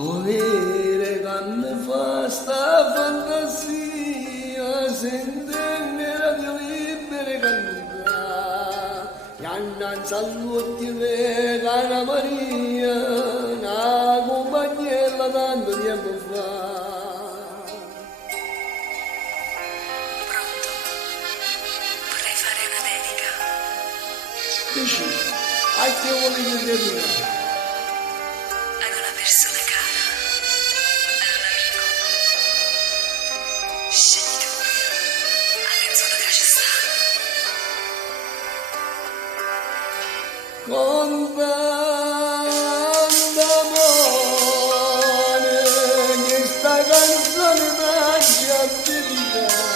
Volere che mi fa sta fantasia, sentire radio libere cantare, e annanzi all'occhio di cara Maria, una compagnella tanto tempo fa. Pronto? Vorrei fare una dedica Dici, a chi volevi dedicare? ad una persona cara, ad un amico. Scegli tu la canzone che ci sta. Con tanto amore che sta canzone t'ha dedicata.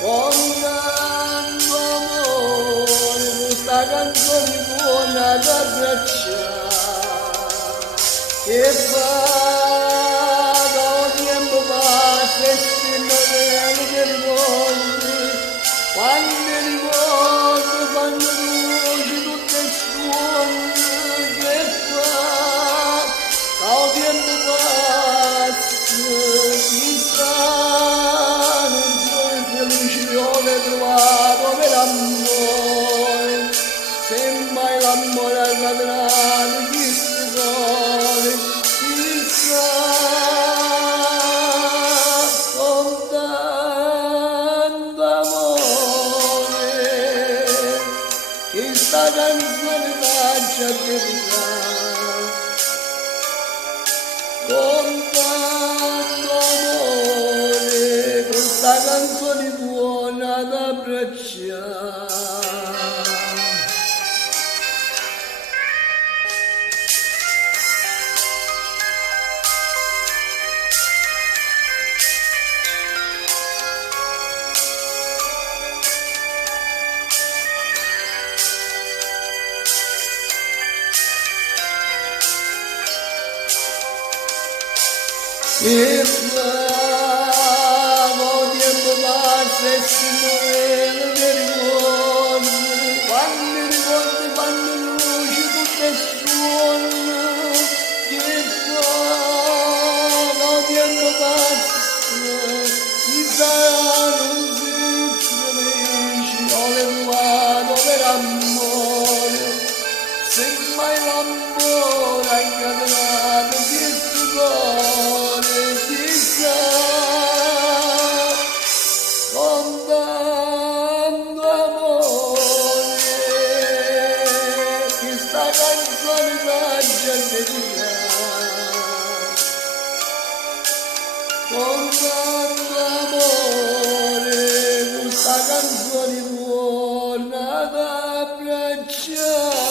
Con tanto amore questa canzone buona da abbracciare, che fa da un tempo passa e spinno che ricordi, quando ricordi, quando luci tutte suone, che fa da un tempo passa, chissà, non sono felice, io l'ho trovato per amore, semmai l'amore ha cadranno, chi si vuole, chissà, con tanto amore, che sta canzone faccia dedicare, con tanto amore, questa canzone buona da abbracciare. E bravo tempo passa e si muore che ricordi, quando luci tutte suono, che bravo tempo passa, chissà non si felice, io l'ho trovato per amore, semmai l'amore ha incatenato che si vuole, chissà, con tanto amore, che sta canzone faccia dedicare, con tanto amore, questa canzone buona da abbracciare.